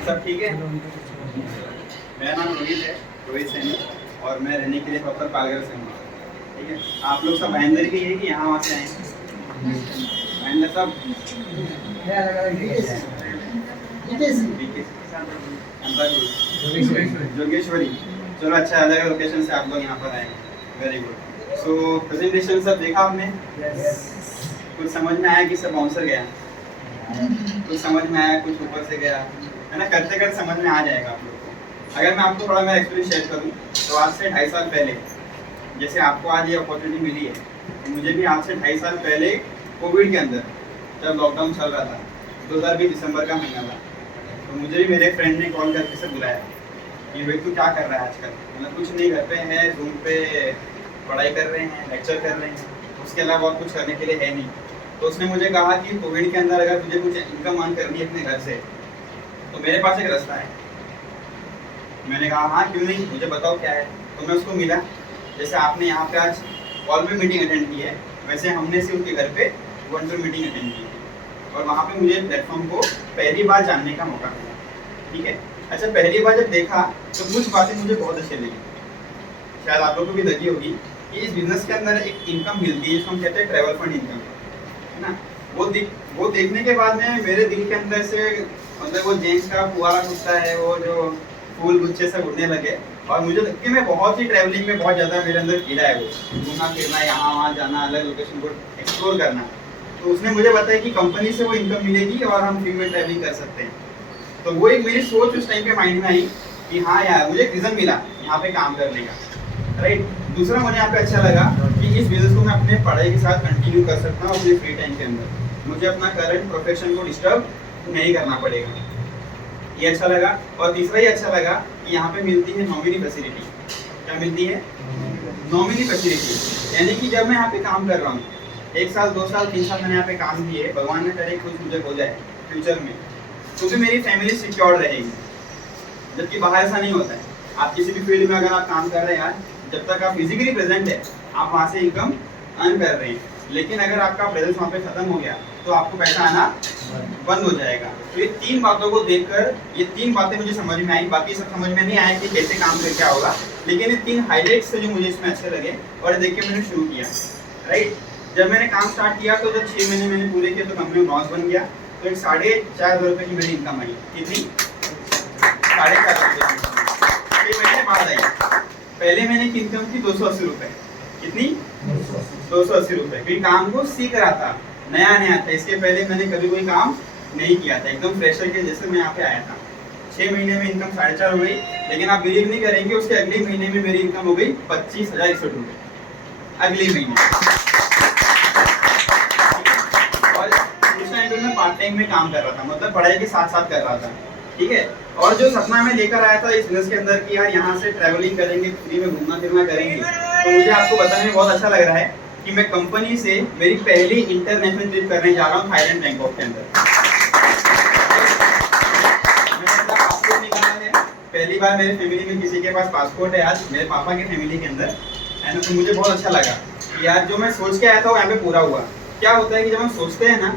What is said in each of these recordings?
सब ठीक है। मेरा नाम रोहित है, रोहित सैनी, और मैं रहने के लिए प्रॉपर पालघर से हूँ। ठीक है, आप लोग सब महेंद्र के हैं कि यहाँ वहाँ से आए हैं? महेंद्र सब जोगेश्वरी। चलो अच्छा, अलग अलग लोकेशन से आप लोग यहाँ पर आए हैं, वेरी गुड। सो प्रेजेंटेशन सब देखा आपने? कुछ समझ में आया कि सब बाउंसर गया? कुछ समझ में आया, कुछ ऊपर से गया, है ना? करते करते समझ में आ जाएगा आप लोग को। अगर मैं आपको थोड़ा मेरा एक्सपीरियंस शेयर करूँ तो आज से 2.5 साल पहले, जैसे आपको आज ये अपॉर्चुनिटी मिली है, तो मुझे भी आज से 2.5 साल पहले कोविड के अंदर, जब लॉकडाउन चल रहा था, 2020 दिसंबर का महीना था, तो मुझे भी मेरे फ्रेंड ने कॉल करके से बुलाया कि भाई तू क्या कर रहा है आजकल? मतलब कुछ नहीं, घर पे हैं, जूम पे पढ़ाई कर रहे हैं, लेक्चर कर रहे हैं, उसके अलावा और कुछ करने के लिए है नहीं। तो उसने मुझे कहा कि कोविड के अंदर अगर तुझे कुछ इनकम अर्न करनी है अपने घर से, तो मेरे पास एक रास्ता है। मैंने कहा हाँ क्यों नहीं, मुझे बताओ क्या है। तो मैं उसको मिला, जैसे आपने यहाँ पे आज कॉल पे मीटिंग अटेंड की है, वैसे हमने से उनके घर पे वन टू मीटिंग अटेंड की है, और वहाँ पे मुझे प्लेटफॉर्म को पहली बार जानने का मौका मिला। ठीक है, अच्छा पहली बार जब देखा तो कुछ बातें मुझे बहुत अच्छी लगी, शायद आप लोगों को भी लगी होगी कि इस बिजनेस के अंदर एक इनकम मिलती है जिसको हम कहते हैं ट्रैवल फंड इनकम, है ना? वो देखने के बाद में मेरे दिल के अंदर से मतलब वो जेंट्स का फुहारा छूटता है, वो जो फूल गुच्छे से उड़ने लगे, और मुझे लग कि मैं बहुत ही ट्रैवलिंग में बहुत ज़्यादा मेरे अंदर कीड़ा है, वो घूमना फिरना, यहाँ वहाँ जाना, अलग लोकेशन को एक्सप्लोर करना। तो उसने मुझे बताया कि कंपनी से वो इनकम मिलेगी और हम फ्री में ट्रैवलिंग कर सकते हैं। तो वो एक मेरी सोच उस टाइम पे माइंड में आई कि हाँ यार, मुझे एक रीज़न मिला यहाँ पे काम करने का, राइट। दूसरा मुझे यहाँ पे अच्छा लगा कि इस बिजनेस को मैं अपने पढ़ाई के साथ कंटिन्यू कर सकता हूँ अपने फ्री टाइम के अंदर, मुझे अपना करंट प्रोफेशन को डिस्टर्ब नहीं करना पड़ेगा, ये अच्छा लगा। और तीसरा ये अच्छा लगा कि यहाँ पे मिलती है नॉमिनी फैसिलिटी। क्या मिलती है? नॉमिनी फैसिलिटी, यानी कि जब मैं यहाँ पे काम कर रहा हूँ, 1 साल 2 साल 3 साल मैंने यहाँ पे काम किए, भगवान ने करे कुछ मुझे हो जाए फ्यूचर में, तो भी मेरी फैमिली सिक्योर रहेगी। जबकि बाहर ऐसा नहीं होता है, आप किसी भी फील्ड में अगर आप काम कर रहे हैं यार, जब तक आप फिजिकली प्रेजेंट है आप वहाँ से इनकम अर्न कर रहे हैं, लेकिन अगर आपका प्रेजेंस वहाँ पे खत्म हो गया तो आपको पैसा आना बंद हो जाएगा। तो ये 3 बातों को देखकर ये 3 बातें मुझे समझ में आई, बाकी सब समझ में नहीं आया कि कैसे काम कर क्या होगा, लेकिन ये 3 हाईलाइट्स जो मुझे इसमें अच्छे लगे और देख के मैंने शुरू किया, राइट। जब मैंने काम स्टार्ट किया तो जब 6 महीने मैंने पूरे किए तो कंपनी लॉस बन गया, तो एक 4,500 रुपये की मेरी इनकम आई। कितनी? 4,500 रुपये 6 महीने बाद आई। पहले मैंने की इनकम थी 280 रुपये। कितनी? 280 रुपये। फिर काम को सीख रहा था, नया नया था, इसके पहले मैंने कभी कोई काम नहीं किया था, एकदम फ्रेशर के जैसे मैं यहाँ पे आया था। 6 महीने में इनकम 4,500 हो गई, लेकिन आप बिलीव नहीं करेंगे उसके अगले महीने में मेरी इनकम हो गई 25,061 रुपये अगले महीने। और उस टाइम पे मैं पार्ट टाइम में काम कर रहा था, मतलब पढ़ाई के साथ साथ कर रहा था। ठीक है, और जो सपना मैं लेकर आया था इस बिजनेस के अंदर कि यार यहाँ से ट्रैवलिंग करेंगे, फ्री में घूमना फिरना करेंगे, तो मुझे आपको बताने में बहुत अच्छा लग रहा है कि मैं कंपनी से मेरी पहली इंटरनेशनल ट्रिप करने जा रहा हूँ थाईलैंड बैंकॉक के अंदर। पासपोर्ट निकाला है, पहली बार मेरे फैमिली में किसी के पास पासपोर्ट है आज, मेरे पापा की फैमिली के अंदर, है ना। तो मुझे बहुत अच्छा लगा कि यार जो मैं सोच के आया था वो यहाँ पे पूरा हुआ। क्या होता है कि जब हम सोचते हैं ना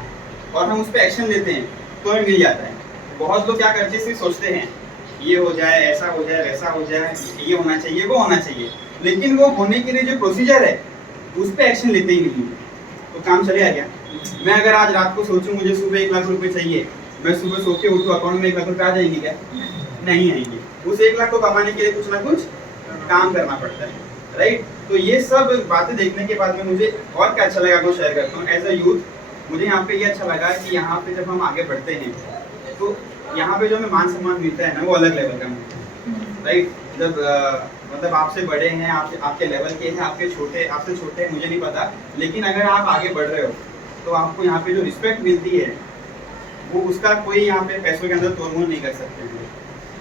और हम उस पर एक्शन लेते हैं तो हमें मिल जाता है। बहुत लोग क्या करते हैं, सिर्फ सोचते हैं ये हो जाए, ऐसा हो जाए, वैसा हो जाए, ये होना चाहिए, वो होना चाहिए, लेकिन वो होने के लिए जो प्रोसीजर है उस पर एक्शन लेते ही नहीं, तो काम चले आ गया। मैं अगर आज रात को सोचूं मुझे सुबह 1 लाख रुपए चाहिए, मैं सुबह सो के उठूं अकाउंट में 1 लाख रुपए आ जाएंगे क्या? नहीं आएंगे। उस 1 लाख को कमाने के लिए कुछ ना कुछ काम करना पड़ता है, राइट। तो ये सब बातें देखने के बाद में मुझे और क्या अच्छा लगा वो शेयर करता हूँ। एज अ यूथ मुझे यहाँ पे ये अच्छा लगा कि यहाँ पे जब हम आगे बढ़ते हैं तो यहाँ पे जो हमें मान सम्मान मिलता है ना वो अलग लेवल का मिलता है, राइट। जब मतलब आपसे बड़े हैं, आपके लेवल के हैं, आपसे छोटे हैं, मुझे नहीं पता, लेकिन अगर आप आगे बढ़ रहे हो तो आपको यहाँ पे जो रिस्पेक्ट मिलती है वो उसका कोई यहाँ पे पैसों के अंदर तोड़-मोड़ नहीं कर सकते,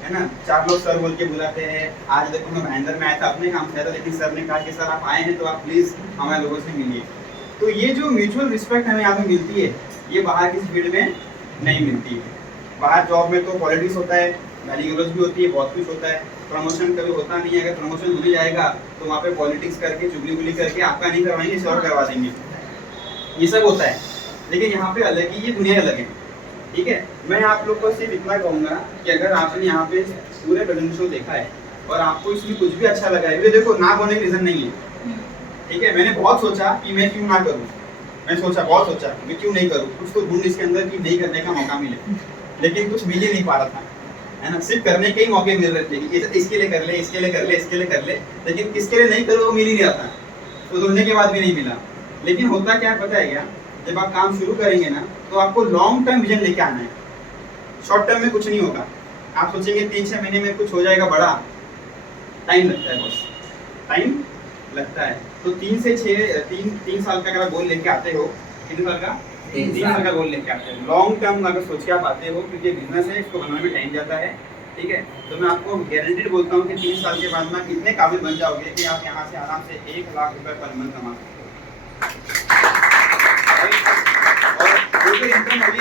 है ना। 4 लोग सर बोल के बुलाते हैं। आज देखो मैं महेंद्र में आया था, अपने काम से आया था, लेकिन सर ने कहा कि सर आप आए हैं तो आप प्लीज़ हमारे लोगों से मिलिए। तो ये जो म्यूचुअल रिस्पेक्ट हमें यहाँ पे मिलती है ये बाहर किसी फील्ड में नहीं मिलती है। बाहर जॉब में तो पॉलिटिक्स होता है, गाली गलौज भी होती है, बहुत कुछ होता है, प्रमोशन कभी होता नहीं है। अगर प्रमोशन होने जाएगा तो वहाँ पे पॉलिटिक्स करके चुगली करके आपका नहीं करवाएंगे, और करवा देंगे, ये सब होता है। लेकिन यहाँ पे अलग ही, ये दुनिया अलग है। ठीक है, मैं आप लोग को सिर्फ इतना कहूँगा कि अगर आपने यहाँ पे पूरे प्रेजेंटेशन शो देखा है और आपको इसमें कुछ भी अच्छा लगा है, ये देखो ना होने का रीजन नहीं है, ठीक है। मैंने बहुत सोचा कि मैं क्यों ना करूँ, मैं सोचा, बहुत सोचा मैं क्यों नहीं करूँ, कुछ तो ढूंढ इसके अंदर कि नहीं करने का मौका मिले, लेकिन कुछ मिल ही नहीं पा रहा था, है ना। सिर्फ करने के ही मौके मिल रहे थे कि इसके लिए कर ले, इसके लिए कर ले, इसके लिए कर ले, लेकिन किसके लिए नहीं करो वो मिल ही नहीं रहा था, तो ढूंढने के बाद भी नहीं मिला। लेकिन होता क्या पता है क्या, जब आप काम शुरू करेंगे ना तो आपको लॉन्ग टर्म विजन लेके आना है, शॉर्ट टर्म में कुछ नहीं होगा। आप सोचेंगे 3-6 महीने में कुछ हो जाएगा बड़ा, टाइम लगता है बस, टाइम लगता है। तो 3 साल का अगर गोल लेके आते हो, कितने साल का, 3 साल का गोल लेके आते हो, लॉन्ग टर्म अगर सोच के आप आते हो, क्योंकि बिजनेस है इसको बनाने में टाइम जाता है, ठीक है। तो मैं आपको गारंटीड बोलता हूँ कि 3 साल के बाद में आप इतने काबिल बन जाओगे कि आप यहाँ से आराम से 1 लाख रुपए पर मंथ कमा सकते हो। और वो जो इनकम होगी